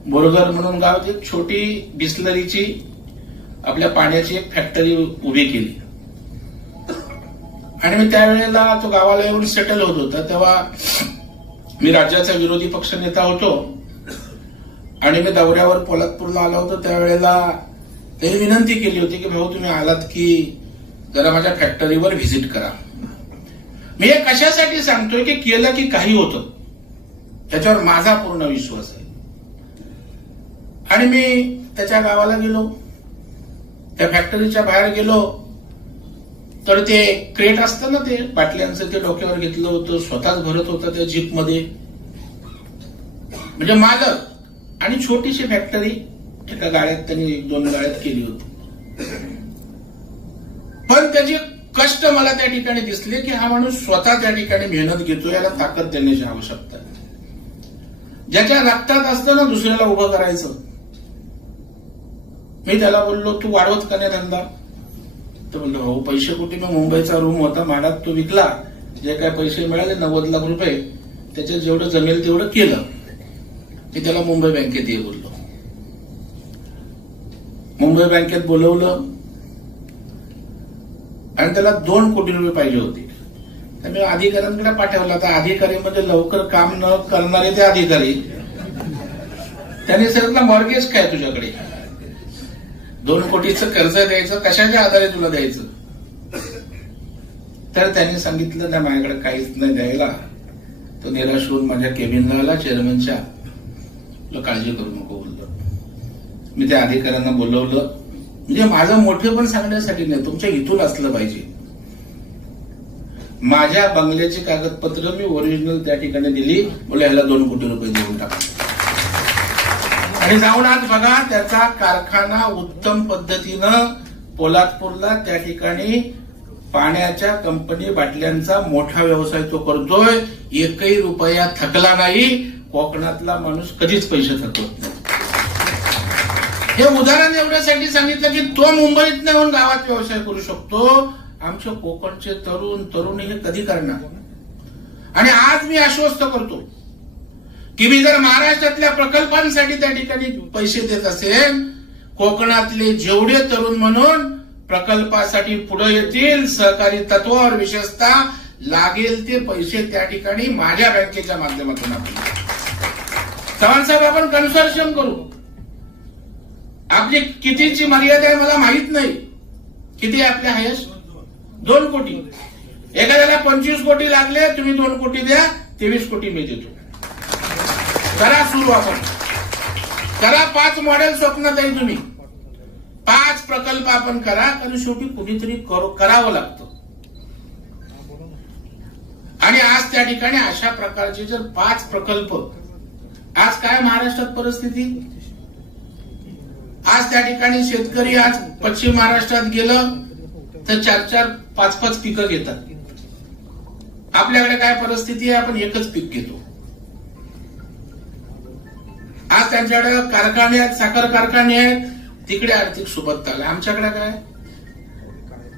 बोरगर म्हणून गावात एक छोटी बिस्लरीची आपल्या पाण्याची एक फॅक्टरी उभी केली आणि मी त्यावेळेला तो गावाला येऊन सेटल होत होता. तेव्हा मी राज्याचा विरोधी पक्ष नेता होतो आणि मी दौऱ्यावर पोलादपूरला आलो होतो. त्यावेळेला त्यांनी विनंती केली होती की भाऊ तुम्ही आलात की जरा माझ्या फॅक्टरीवर व्हिजिट करा. मी हे कशासाठी सांगतोय की केलं की काही होतं त्याच्यावर माझा पूर्ण विश्वास आहे. आणि मी त्याच्या गावाला गेलो, त्या फॅक्टरीच्या बाहेर गेलो तर ते क्रेट असतं ना ते बाटल्यांचं, ते डोक्यावर घेतलं होतं, स्वतःच भरत होता त्या जीपमध्ये. म्हणजे मालक आणि छोटीशी फॅक्टरी एका गाड्यात त्यांनी 1-2 गाड्यात केली होती. पण त्याचे कष्ट मला त्या ठिकाणी दिसले की हा माणूस स्वतः त्या ठिकाणी मेहनत घेतो, याला ताकद देण्याची आवश्यकता आहे. ज्याच्या रक्तात असतं ना दुसऱ्याला उभं करायचं. मी त्याला बोललो तू वाढवत का नाही धंदा? तर बोललो हो पैसे कुठे, मी मुंबईचा रूम होता म्हाडात तो विकला, जे काय पैसे मिळाले 90 लाख रुपये, त्याच्यात जेवढं जमेल तेवढं केलं. मी त्याला मुंबई बँकेत ये बोललो. मुंबई बँकेत बोलवलं आणि त्याला 2 कोटी रुपये पाहिजे होते. तर मी अधिकाऱ्यांकडे पाठवला. तर अधिकारी म्हणजे लवकर काम न करणारे ते अधिकारी, त्यांनी सांगितलं मॉर्गेज काय तुझ्याकडे, 2 कोटीचं कर्ज द्यायचं, कशाच्या आधारे तुला द्यायचं? तर त्यांनी सांगितलं नाही माझ्याकडे काहीच नाही द्यायला. तो निराश होऊन माझ्या केबिनला आला चेअरमनच्या, तुला काळजी करू नको बोललो. मी त्या अधिकाऱ्यांना बोलवलं, म्हणजे माझं मोठेपण सांगण्यासाठी नाही, तुमच्या इथून असलं पाहिजे. माझ्या बंगल्याची कागदपत्र मी ओरिजिनल त्या ठिकाणी दिली, बोले ह्याला 2 कोटी रुपये देऊन टाका. आणि जाऊन आज बघा त्याचा कारखाना उत्तम पद्धतीनं पोलादपूरला त्या ठिकाणी पाण्याच्या कंपनी बाटल्यांचा मोठा व्यवसाय तो करतोय. 1ही रुपया थकला नाही. कोकणातला माणूस कधीच पैसे थकवत नाही. हे उदाहरण एवढ्यासाठी सांगितलं की तो मुंबईत येऊन गावात व्यवसाय करू शकतो. आमचे कोकणचे तरुणी हे कधी करणार? आणि आज मी आश्वस्त करतो की मी जर महाराष्ट्रातल्या प्रकल्पांसाठी त्या ठिकाणी पैसे देत असेल, कोकणातले जेवढे तरुण म्हणून प्रकल्पासाठी पुढे येतील, सहकारी तत्वावर विशेषतः लागेल ते पैसे त्या ठिकाणी माझ्या बँकेच्या माध्यमातून आपण चव्हाण साहेब आपण कन्सोर्शियम करू. आपली कितीची मर्यादा आहे मला माहित नाही, किती आहे आपल्या हायेस्ट? 2 कोटी. एखाद्याला 25 कोटी लागले, तुम्ही 2 कोटी द्या, 23 कोटी मी देतो. करा सुरू, आपण करा. 5 मॉडेल स्वप्नात आहे तुम्ही, 5 प्रकल्प आपण करा, कारण शेवटी कुणीतरी करावं लागतं. आणि आज त्या ठिकाणी अशा प्रकारचे जर 5 प्रकल्प, आज काय महाराष्ट्रात परिस्थिती, आज त्या ठिकाणी शेतकरी आज पश्चिम महाराष्ट्रात गेलं तर 4-4, 5-5 पिकं घेतात. आपल्याकडे काय परिस्थिती आहे, आपण एकच पीक घेतो. आज त्यांच्याकडे कारखाने आहेत, साखर कारखाने आहेत, तिकडे आर्थिक सुबत्ता आला. आमच्याकडे काय,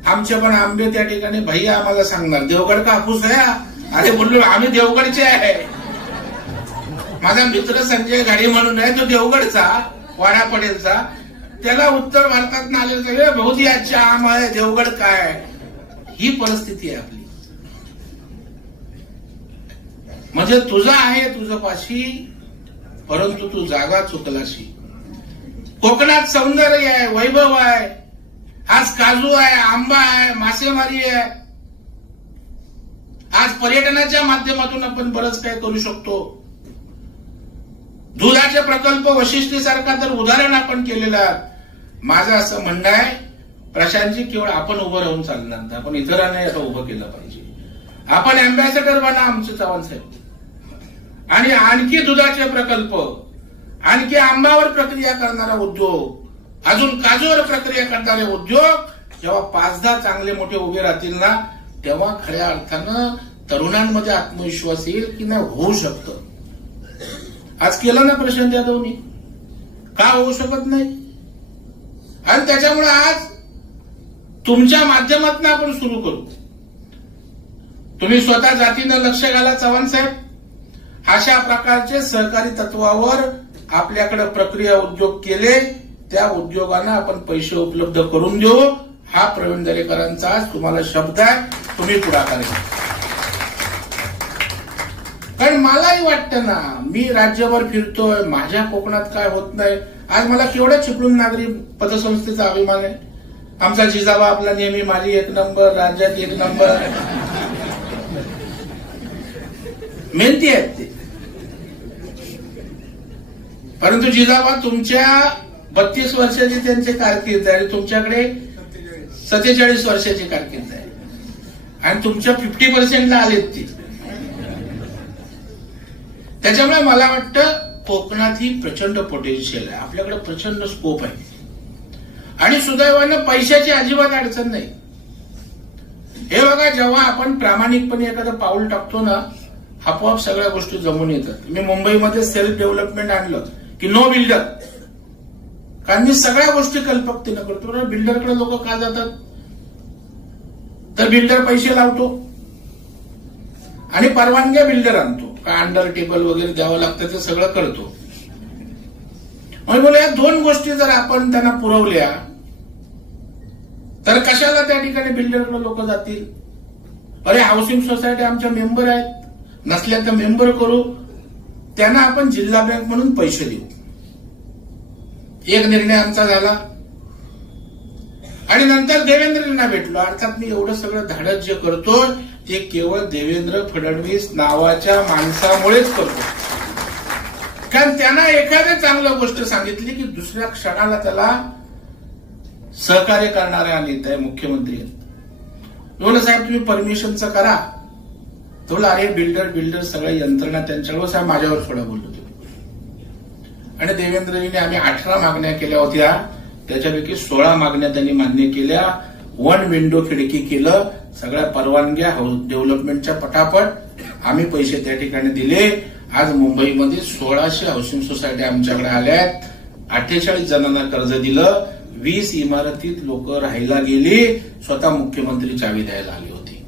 आमचे पण आंबे त्या ठिकाणी भैया आम्हाला सांगणार देवगड का हापूस आहे. अरे बोललो आम्ही देवगडचे आहे. माझा मित्र संजय घाडी म्हणून आहे, तो देवगडचा, वाडा पडेलचा. त्याला उत्तर भारतात आले बहुधी अच्छा आम आहे, देवगड काय. ही परिस्थिती आहे आपली. म्हणजे तुझं आहे तुझं पाशी, परंतु तू जागा चुकलाशी. कोकणात सौंदर्य आहे, वैभव आहे, आज काजू आहे, आंबा आहे, मासेमारी आहे. आज पर्यटनाच्या माध्यमातून आपण बरंच काय करू शकतो. दुधाचे प्रकल्प वशिष्ठीसारखा तर उदाहरण आपण केलेलं आहे. माझं असं म्हणणं आहे, प्रशांतजी केवळ आपण उभं राहून चालणार नाही, आपण इतरांनाही आता उभं केलं पाहिजे. आपण अँबॅसेडर बना आमचे चव्हाण साहेब. आणि आणखी दुधाचे प्रकल्प, आणखी आंबावर प्रक्रिया करणारा उद्योग, अजून काजूवर प्रक्रिया करणारे उद्योग जेव्हा 5-10 चांगले मोठे उभे राहतील ना, तेव्हा खऱ्या अर्थानं तरुणांमध्ये आत्मविश्वास येईल की नाही होऊ शकतं. आज केलं ना प्रशांत यादवनी, का होऊ शकत नाही? आणि त्याच्यामुळे आज तुमच्या माध्यमातून आपण सुरू करू. तुम्ही स्वतः जातीनं लक्ष घाला चव्हाण साहेब. अशा प्रकारचे सहकारी तत्वावर आपल्याकडे प्रक्रिया उद्योग केले, त्या उद्योगांना आपण पैसे उपलब्ध करून देऊ. हा प्रवीण दरेकरांचा आज तुम्हाला शब्द आहे. तुम्ही पुढाकार घ्या. कारण मलाही वाटतं ना, मी राज्यभर फिरतोय, माझ्या कोकणात काय होत नाही. आज मला केवढा चिपळूण नागरी पतसंस्थेचा अभिमान आहे. आमचा जिजाबा आपला नेहमी माझी 1 नंबर, राज्यात 1 नंबर. मेहनती आहेत ते. परंतु जिजाबा तुमच्या 32 वर्षाची त्यांची कारकीर्द आहे, तुमच्याकडे 47 वर्षाची कारकीर्द आहे आणि तुमच्या 50% आलेत ती. त्याच्यामुळे मला वाटतं कोकणात ही प्रचंड पोटेन्शियल आहे, आपल्याकडे प्रचंड स्कोप आहे आणि सुदैवानं पैशाची अजिबात अडचण नाही. हे बघा, जेव्हा आपण प्रामाणिकपणे एखादं पाऊल टाकतो ना, आपोआप सगळ्या गोष्टी जमून येतात. मी मुंबईमध्ये सेल्फ डेव्हलपमेंट आणलं की नो बिल्डर, कारण मी सगळ्या गोष्टी कल्पकतेनं करतो. बिल्डरकडे लोक का जातात, तर बिल्डर पैसे लावतो आणि परवानग्या बिल्डर आणतो, का अंडर टेबल वगैरे द्यावं लागतं, ते सगळं करतो. म्हणून या 2 गोष्टी जर आपण त्यांना पुरवल्या तर कशाला त्या ठिकाणी बिल्डरकडे लोक जातील. अरे हाऊसिंग सोसायटी आमच्या मेंबर आहेत, नसल्या तर मेंबर करू, त्यांना आपण जिल्हा बँक म्हणून पैसे देऊ. एक निर्णय आमचा झाला आणि नंतर देवेंद्रजींना भेटलो. अर्थात मी एवढं सगळं धाडस जे करतो ते केवळ देवेंद्र फडणवीस नावाच्या माणसामुळेच करतो. कारण त्यांना एखादी चांगली गोष्ट सांगितली की दुसऱ्या क्षणाला त्याला सहकार्य करणारा नेता आहे, मुख्यमंत्री आहेत. बोला साहेब तुम्ही परमिशनचं करा. तो अरे बिल्डर सगळ्या यंत्रणा त्यांच्याकडे, साहेब माझ्यावर थोडं बोललो होतो. आणि देवेंद्रजींनी आम्ही 18 मागण्या केल्या होत्या, त्याच्यापैकी 16 मागण्या त्यांनी मान्य केल्या. 1 विंडो खिडकी केलं, सगळ्या परवानग्या डेव्हलपमेंटच्या पटापट आम्ही पैसे त्या ठिकाणी दिले. आज मुंबईमध्ये 1600 हाऊसिंग सोसायटी आमच्याकडे आल्या आहेत. 48 जणांना कर्ज दिलं. 20 इमारतीत लोक राहायला गेली, स्वतः मुख्यमंत्री चावी द्यायला आली होती.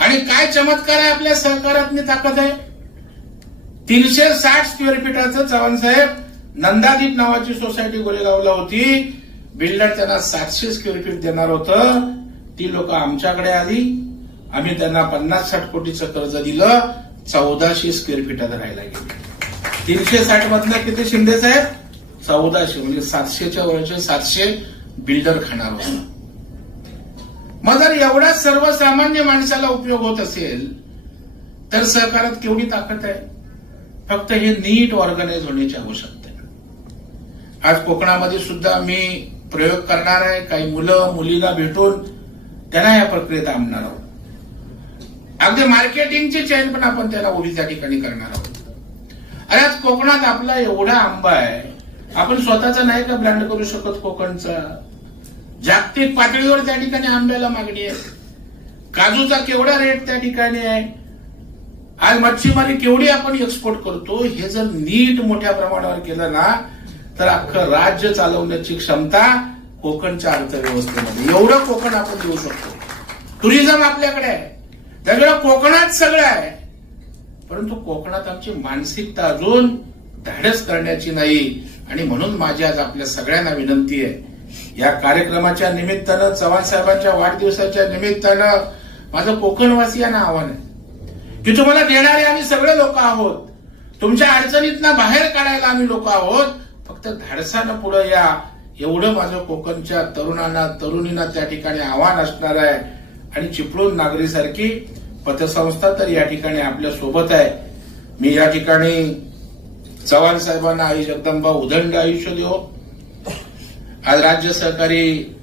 आणि काय चमत्कार आहे, आपल्या सहकारातली ताकद आहे. 360 स्क्वेअर फीटाचं चव्हाण साहेब नंदादीप नावाची सोसायटी गोरेगावला होती. बिल्डर त्यांना 700 स्क्वेअर फीट देणार होतं. ती लोक आमच्याकडे आली, आम्ही त्यांना 50-60 कोटीचं कर्ज दिलं. 1400 स्क्वेअर फीटात राहायला गेले. 360 मधनं किती शिंदे साहेब, 1400, म्हणजे 700च्या वरचे 700 बिल्डर खाणार होता. मग जर एवढा सर्वसामान्य माणसाला उपयोग होत असेल तर सहकारात केवढी ताकद आहे. फक्त हे नीट ऑर्गनाइज होण्याची आवश्यकता आहे. आज कोकणामध्ये सुद्धा मी प्रयोग करणार आहे. काही मुलं मुलीला भेटून त्यांना या प्रक्रियेत आणणार आहोत. अगदी मार्केटिंगची चेन पण आपण त्याला उभी त्या ठिकाणी करणार आहोत. अरे आज कोकणात आपला एवढा आंबा आहे, आपण स्वतःचा नाही का ब्रँड करू शकत कोकणचा. जागतिक पातळीवर त्या ठिकाणी आंब्याला मागणी आहे. काजूचा केवढा रेट त्या ठिकाणी आहे. आज मच्छीमारी केवढी आपण एक्सपोर्ट करतो. हे जर नीट मोठ्या प्रमाणावर केलं ना तर अख्खं राज्य चालवण्याची क्षमता कोकणच्या अर्थव्यवस्थेमध्ये, एवढं कोकण आपण देऊ शकतो. टुरिझम आपल्याकडे आहे, त्यामुळे कोकणात सगळं आहे. परंतु कोकणात आमची मानसिकता अजून धाडस करण्याची नाही. आणि म्हणून माझी आज आपल्या सगळ्यांना विनंती आहे, या कार्यक्रमाच्या निमित्तानं, चव्हाण साहेबांच्या वाढदिवसाच्या निमित्तानं माझं कोकणवासियांना आव्हान आहे की तुम्हाला देणारे आम्ही सगळे लोक आहोत. तुमच्या अडचणीतनं बाहेर काढायला आम्ही लोक आहोत. फक्त धाडसानं पुढे या, एवढं माझं कोकणच्या तरुणांना तरुणींना त्या ठिकाणी आव्हान असणार आहे. आणि चिपळूण नागरीसारखी पतसंस्था तर या ठिकाणी आपल्या सोबत आहे. मी या ठिकाणी चव्हाण साहेबांना आई जगदंबा उदंड आयुष्य देव. आज राज्य सहकारी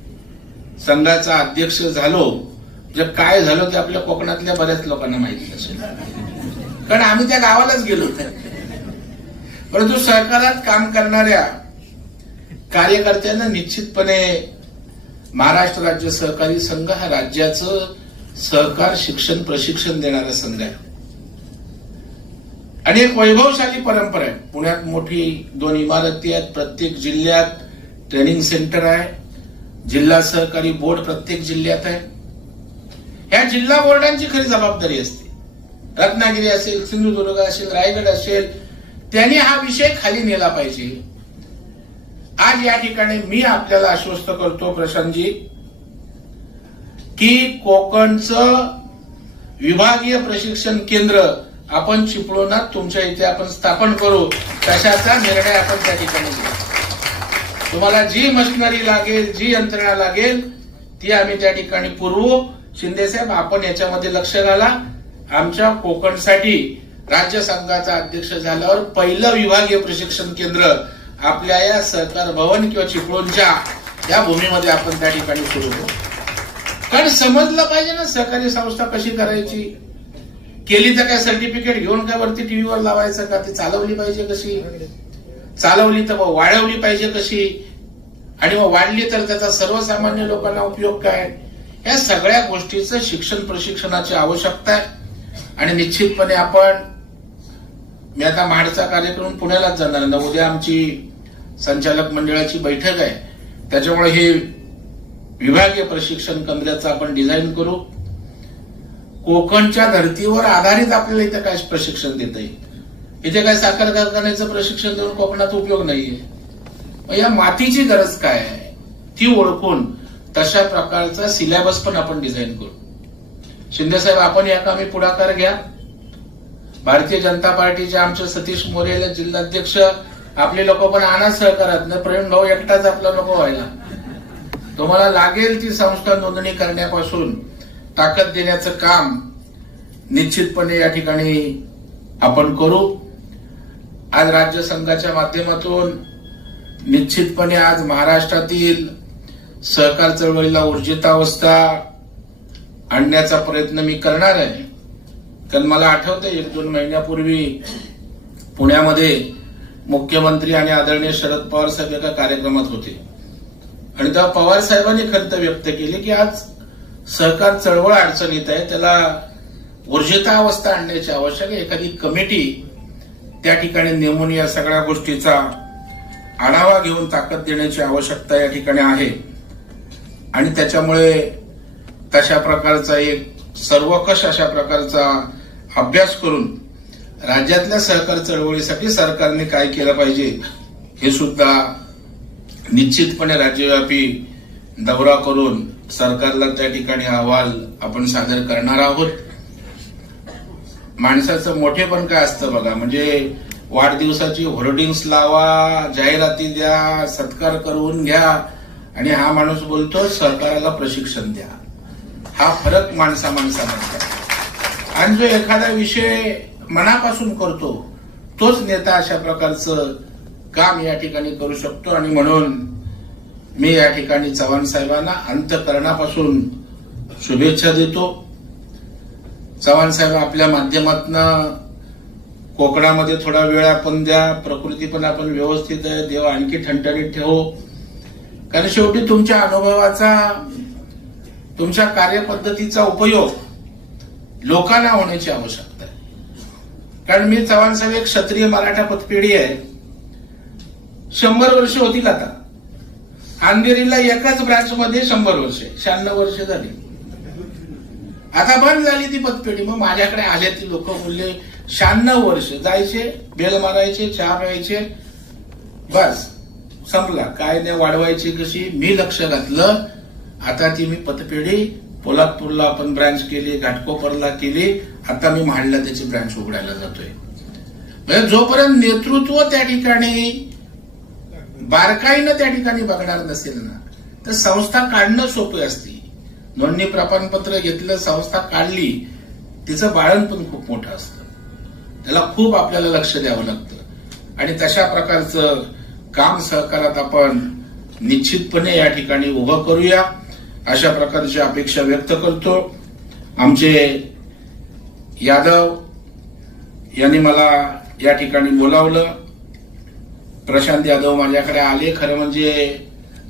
संघाचा अध्यक्ष झालो, जे काय झालं ते आपल्या कोकणातल्या बऱ्याच लोकांना माहिती असेल, कारण आम्ही त्या गावालाच गेलो. परंतु सहकारात काम करणाऱ्या कार्यकर्त्यांना निश्चितपणे महाराष्ट्र राज्य सहकारी संघ हा राज्याचं सहकार शिक्षण प्रशिक्षण देणारा संघ आहे आणि एक वैभवशाली परंपरा आहे. पुण्यात मोठी 2 इमारती आहेत, प्रत्येक जिल्ह्यात ट्रेनिंग सेंटर आहे. जिल्हा सहकारी बोर्ड प्रत्येक जिल्ह्यात आहे. ह्या जिल्हा बोर्डांची खरी जबाबदारी असते. रत्नागिरी असेल, सिंधुदुर्ग असेल, रायगड असेल, त्यांनी हा विषय खाली नेला पाहिजे. आज या ठिकाणी मी आपल्याला आश्वस्त करतो प्रशांतजी की कोकणचं विभागीय प्रशिक्षण केंद्र आपण चिपळूणात तुमच्या इथे आपण स्थापन करू, कशाचा निर्णय आपण त्या ठिकाणी घेऊ. तुम्हाला जी मशिनरी लागेल, जी यंत्रणा लागेल ती आम्ही त्या ठिकाणी पुरवू. शिंदे साहेब, आपण याच्यामध्ये लक्ष घाला. आमच्या कोकणसाठी राज्य संघाचा अध्यक्ष झाल्यावर पहिलं विभागीय प्रशिक्षण केंद्र आपल्या या सहकार भवन किंवा चिपळूणच्या या भूमीमध्ये आपण त्या ठिकाणी सुरू करू. कारण समजलं पाहिजे ना सहकारी संस्था कशी करायची. केली तर काय सर्टिफिकेट घेऊन काय वरती टीव्हीवर लावायचं का? ती चालवली पाहिजे कशी, चालवली तर मग वाढवली पाहिजे कशी, आणि मग वाढली तर त्याचा सर्वसामान्य लोकांना उपयोग काय. या सगळ्या गोष्टीचं शिक्षण प्रशिक्षणाची आवश्यकता आहे. आणि निश्चितपणे मी आता महाडचा कार्यक्रम पुण्यालाच जाणार ना. उद्या आमची संचालक मंडळाची बैठक आहे. त्याच्यामुळे हे विभागीय प्रशिक्षण केंद्राचं आपण डिझाईन करू. कोकणच्या धर्तीवर आधारित आपल्याला इथे काय प्रशिक्षण देता येईल. इथे काय साखर कारखान्याचं प्रशिक्षण देऊन कोकणात उपयोग नाहीये. या मातीची गरज काय आहे ती ओळखून तशा प्रकारचा सिलेबस पण आपण डिझाईन करू. शिंदे साहेब, आपण या कामी पुढाकार घ्या. भारतीय जनता पार्टीचे आमचे सतीश मोरे जिल्हाध्यक्ष, आपले लोक पण आणा सहकारात. प्रवीण भाऊ एकटाच आपला नको व्हायला. तुम्हाला लागेल ती संस्था नोंदणी करण्यापासून ताकद देण्याचं काम निश्चितपणे या ठिकाणी आपण करू. आज राज्य संघाच्या माध्यमातून निश्चितपणे आज महाराष्ट्रातील सहकार चळवळीला ऊर्जितावस्था आणण्याचा प्रयत्न मी करणार आहे. कारण मला आठवतंय 1-2 महिन्यापूर्वी पुण्यामध्ये मुख्यमंत्री आणि आदरणीय शरद पवार साहेब एका कार्यक्रमात होते आणि तेव्हा पवार साहेबांनी खंत व्यक्त केली की आज सहकार चळवळ अडचणीत आहे, त्याला ऊर्जितावस्था आणण्याची आवश्यक आहे. एखादी कमिटी त्या ठिकाणी नेमून या सगळ्या गोष्टीचा आढावा घेऊन ताकद देण्याची आवश्यकता या ठिकाणी आहे. आणि त्याच्यामुळे तशा प्रकारचा एक सर्वकष अशा प्रकारचा अभ्यास करून राज्यातल्या सहकार चळवळीसाठी सरकारने काय केलं पाहिजे हे सुद्धा निश्चितपणे राज्यव्यापी दौरा करून सरकारला त्या ठिकाणी अहवाल आपण सादर करणार आहोत. माणसाचं मोठेपण काय असतं बघा, म्हणजे वाढदिवसाची होर्डिंग्स लावा, जाहिराती द्या, सत्कार करून घ्या आणि हा माणूस बोलतो सरकाराला प्रशिक्षण द्या. हा फरक माणसामध्ये आणि जो एखादा विषय मनापासून करतो तोच नेता अशा प्रकारचं काम या ठिकाणी करू शकतो. आणि म्हणून मी या ठिकाणी चव्हाण साहेबांना अंतःकरणापासून शुभेच्छा देतो. चव्हाण साहेब, आपल्या माध्यमातून कोकणामध्ये थोडा वेळ आपण द्या. प्रकृती पण आपण व्यवस्थित आहे, देव आणखी ठणठणीत ठेवो. कारण शेवटी तुमच्या अनुभवाचा, तुमच्या कार्यपद्धतीचा उपयोग लोकांना होण्याची आवश्यकता आहे. कारण मी चव्हाण साहेब एक क्षत्रिय मराठा पतपेढी आहे. 100 वर्ष होतील आता. अंधेरीला एकाच ब्रांच मध्ये 100 वर्ष, 96 वर्ष झाली. आता बंद झाली ती पतपेढी. मग माझ्याकडे आले ती लोक बोलले 96 वर्ष जायचे, बेल मारायचे, चहा प्यायचे, बस संपला. काय नाही वाढवायची कशी. मी लक्ष घातलं. आता ती मी पतपेढी पोलादपूरला आपण ब्रांच केली, घाटकोपरला केली, आता मी महाडला त्याची ब्रांच उघडायला जातोय. म्हणजे जोपर्यंत नेतृत्व त्या ठिकाणी बारकाईनं त्या ठिकाणी बघणार नसेल ना तर संस्था काढणं सोपी असते. नोंदणी प्रमाणपत्र घेतलं, संस्था काढली, तिचं बाळण पण खूप मोठं असतं. त्याला खूप आपल्याला लक्ष द्यावं लागतं. आणि तशा प्रकारचं काम सहकारात आपण निश्चितपणे या ठिकाणी उभं करूया अशा प्रकारची अपेक्षा व्यक्त करतो. आमचे यादव यांनी मला या ठिकाणी बोलावलं. प्रशांत यादव माझ्याकडे आले. खरं म्हणजे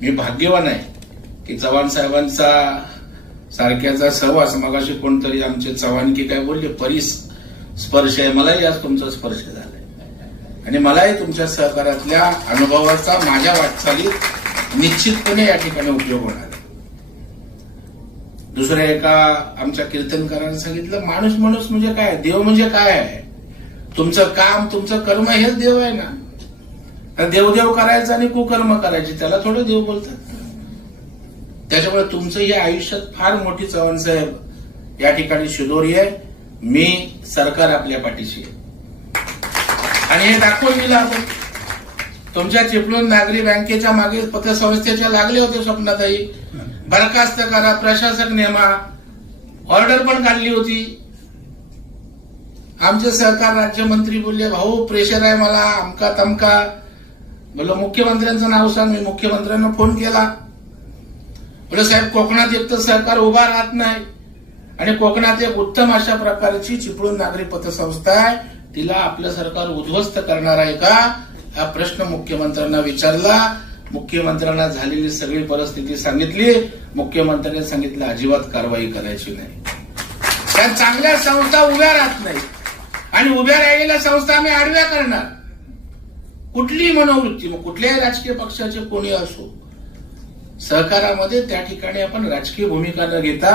मी भाग्यवान आहे की चव्हाण साहेबांचा सारख्याचा सहवास. मगाशी कोणतरी आमचे चव्हाण की काय बोलले, परिस्पर्श आहे. मलाही आज तुमचा स्पर्श झालाय आणि मलाही तुमच्या सहकारातल्या अनुभवाचा माझ्या वाटचालीत निश्चितपणे या ठिकाणी उपयोग होणार आहे. दुसऱ्या एका आमच्या कीर्तनकारांनी सांगितलं, माणूस म्हणजे काय, देव म्हणजे काय आहे, तुमचं काम तुमचं कर्म हेच देव आहे ना. देवदेव करायचं आणि कुकर्म करायचे त्याला थोडं देव बोलतात. त्याच्यामुळे तुमचं हे आयुष्यात फार मोठी चव्हाणसाहेब या ठिकाणी शिदोरी आहे. मी सरकार आपल्या पाठीशी आहे आणि हे दाखवून दिलं आपण. तुमच्या चिपळूण नागरी बँकेच्या मागे पतसंस्थेच्या लागले होते स्वप्नाताई, बरखास्त करा, प्रशासक नेमा, ऑर्डर पण काढली होती. आमचे सहकार राज्यमंत्री बोलले, भाऊ प्रेशर आहे मला, अमका तमका. बोल मुख्यमंत्र्यांचं नाव सांग. मी मुख्यमंत्र्यांना फोन केला. बोले साहेब कोकणात एक तर सरकार उभा राहत नाही आणि कोकणात एक उत्तम अशा प्रकारची चिपळूण नागरी पतसंस्था आहे, तिला आपलं सरकार उद्ध्वस्त करणार आहे का, हा प्रश्न मुख्यमंत्र्यांना विचारला. मुख्यमंत्र्यांना झालेली सगळी परिस्थिती सांगितली. मुख्यमंत्र्यांनी सांगितलं अजिबात कारवाई करायची नाही. त्या चांगल्या संस्था उभ्या राहत नाही आणि उभ्या राहिलेल्या संस्था आम्ही आडव्या करणार. कुठलीही मनोवृत्ती, मग कुठल्याही राजकीय पक्षाचे कोणी असो, सहकारामध्ये त्या ठिकाणी आपण राजकीय भूमिका न घेता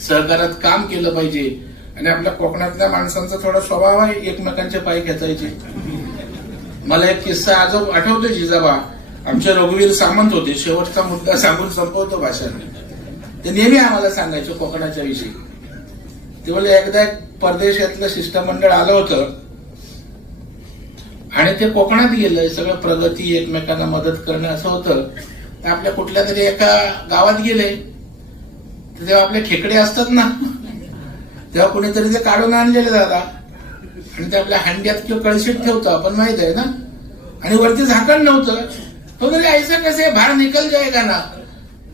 सहकारात काम केलं पाहिजे. आणि आपल्या कोकणातल्या माणसांचा थोडा स्वभाव आहे एकमेकांचे पाय खेचायचे. मला एक किस्सा आठवतो. जिजाबा आमचे रघुवीर सामंत होते, शेवटचा मुद्दा सांगून संपवतो भाषण. ते नेहमी आम्हाला सांगायचे कोकणाच्या विषयी. ते बोलले एकदा एक परदेशातलं शिष्टमंडळ आलं होतं आणि ते कोकणात गेलं. सगळं प्रगती, एकमेकांना मदत करणं असं होतं. तर आपल्या कुठल्या तरी एका गावात गेले, तर तेव्हा आपले खेकडे असतात ना, तेव्हा कुणीतरी ते काढून आणलेले दादा आणि ते आपल्या हंड्यात किंवा कळशीत ठेवतो, आपण माहित आहे ना, आणि वरती झाकण नव्हतं. तो तरी ऐसा कसे बाहेर निकल जाएगा ना,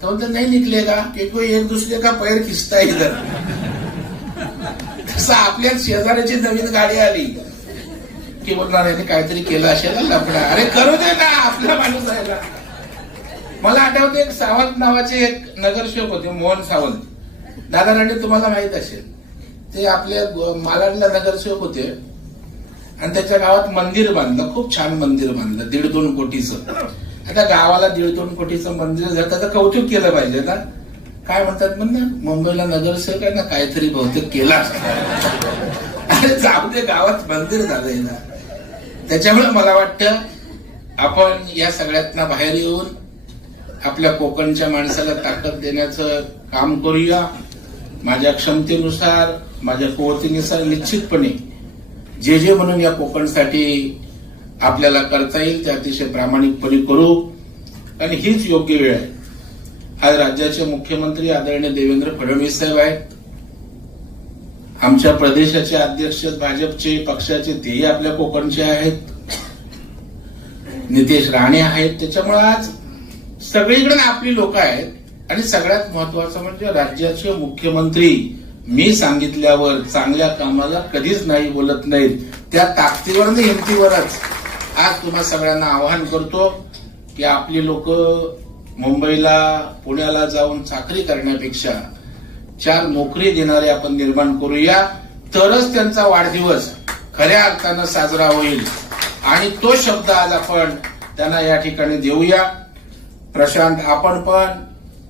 तो तर नाही निकलेगा की कोई एक दुसरे का पैर खिचता इधर. तसं आपल्या शेजाऱ्याची नवीन गाडी आली की बोलणार याने काहीतरी केलं असेल ना लफडा. अरे करू दे ना, आपला माणूस आहे ना. मला आठवते एक सावंत नावाचे एक नगरसेवक होते, मोहन सावंत. दादा राणे तुम्हाला माहित असेल, ते आपल्या मालाडला नगरसेवक होते आणि त्याच्या गावात मंदिर बांधलं, खूप छान मंदिर बांधलं 1.5-2 कोटीचं. आता गावाला 1.5-2 कोटीचं मंदिर झालं, त्याचं कौतुक केलं पाहिजे ना. काय म्हणतात म्हणणं, मुंबईला नगरसेवक आहे ना, काहीतरी बहुतेक केला. अरे जाऊ दे, गावात मंदिर झालंय ना. त्याच्यामुळे मला वाटतं आपण या सगळ्यातनं बाहेर येऊन आपल्या कोकणच्या माणसाला ताकद देण्याचं काम करूया. माझ्या क्षमतेनुसार, माझ्या कुवतीनुसार निश्चितपणे जे म्हणून या कोकणसाठी आपल्याला करता येईल ते अतिशय प्रामाणिकपणे करू. आणि हीच योग्य वेळ आहे. आज राज्याचे मुख्यमंत्री आदरणीय देवेंद्र फडणवीस साहेब आहेत. आमच्या प्रदेशाचे अध्यक्ष भाजपचे पक्षाचे तेही आपल्या कोकणचे आहेत. नितेश राणे आहेत. त्याच्यामुळे आज सगळीकडे आपली लोक आहेत आणि सगळ्यात महत्वाचं म्हणजे राज्याचे मुख्यमंत्री मी सांगितल्यावर चांगल्या कामाला कधीच नाही बोलत नाहीत. त्या ताकदीवर आणि हिमतीवरच आज तुम्हा सगळ्यांना आवाहन करतो की आपली लोक मुंबईला, पुण्याला जाऊन चाकरी करण्यापेक्षा 4 नोकरी देणारे आपण निर्माण करूया. तरच त्यांचा वाढदिवस खऱ्या अर्थानं साजरा होईल. आणि तो शब्द आज आपण त्यांना या ठिकाणी देऊया. प्रशांत, आपण पण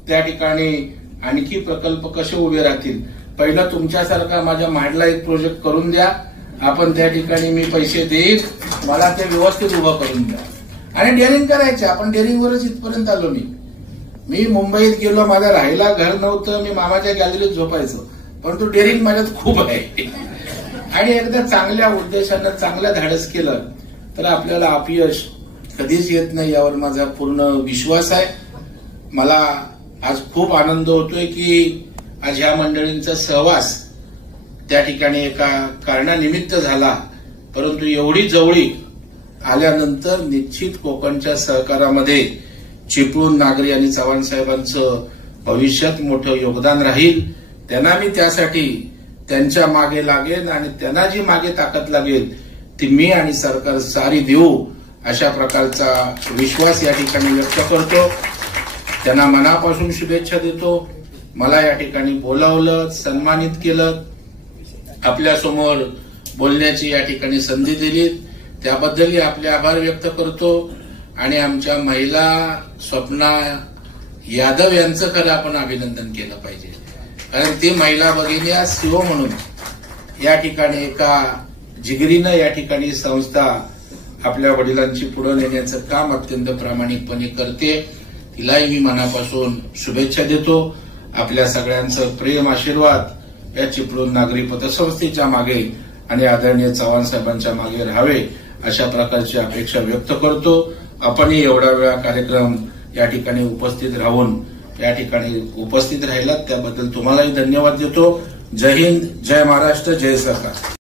त्या ठिकाणी आणखी प्रकल्प कसे उभे राहतील. पहिलं तुमच्यासारखा माझ्या माडला एक प्रोजेक्ट करून द्या, आपण त्या ठिकाणी मी पैसे देईन, मला ते व्यवस्थित उभं करून द्या. आणि डेअरिंग करायचे. आपण डेअरिंगवरच इथपर्यंत आलो. मी मुंबईत गेलो, माझा राहायला घर नव्हतं, मी मामाच्या गॅलरीत झोपायचो, परंतु डेअरिंग माझ्यात खूप आहे. आणि एकदा चांगल्या उद्देशानं चांगलं धाडस केलं तर आपल्याला अपयश कधीच येत नाही, यावर माझा पूर्ण विश्वास आहे. मला आज खूप आनंद होतोय की आज ह्या मंडळींचा सहवास त्या ठिकाणी एका कारणानिमित्त झाला, परंतु एवढी जवळीक आल्यानंतर निश्चित कोकणच्या सहकारामध्ये चिपळूण नागरी आणि चव्हाण साहेबांचं भविष्यात मोठं योगदान राहील. त्यांना मी त्यासाठी त्यांच्या मागे लागेन आणि त्यांना जी मागे ताकद लागेल ती मी आणि सरकार सारी देऊ, अशा प्रकारचा विश्वास या ठिकाणी व्यक्त करतो. त्यांना मनापासून शुभेच्छा देतो. मला या ठिकाणी बोलावलं, सन्मानित केलं, आपल्यासमोर बोलण्याची या ठिकाणी संधी दिली, त्याबद्दलही आपले आभार व्यक्त करतो. आणि आमच्या महिला स्वप्ना यादव यांचं खरं आपण अभिनंदन केलं पाहिजे. कारण ती महिला भगिनी आज सीओ म्हणून या ठिकाणी एका जिगरीनं या ठिकाणी संस्था आपल्या वडिलांची पुढे नेण्याचं काम अत्यंत प्रामाणिकपणे करते. तिलाही मी मनापासून शुभेच्छा देतो. आपल्या सगळ्यांचं प्रेम आशीर्वाद या चिपळूण नागरी पतसंस्थेच्या मागे आणि आदरणीय चव्हाण साहेबांच्या मागे राहावे अशा प्रकारची अपेक्षा व्यक्त करतो. आपणही एवढा वेळा कार्यक्रम या ठिकाणी उपस्थित राहून या ठिकाणी उपस्थित राहिलात त्याबद्दल तुम्हालाही धन्यवाद देतो. जय हिंद, जय महाराष्ट्र, जय सरकार.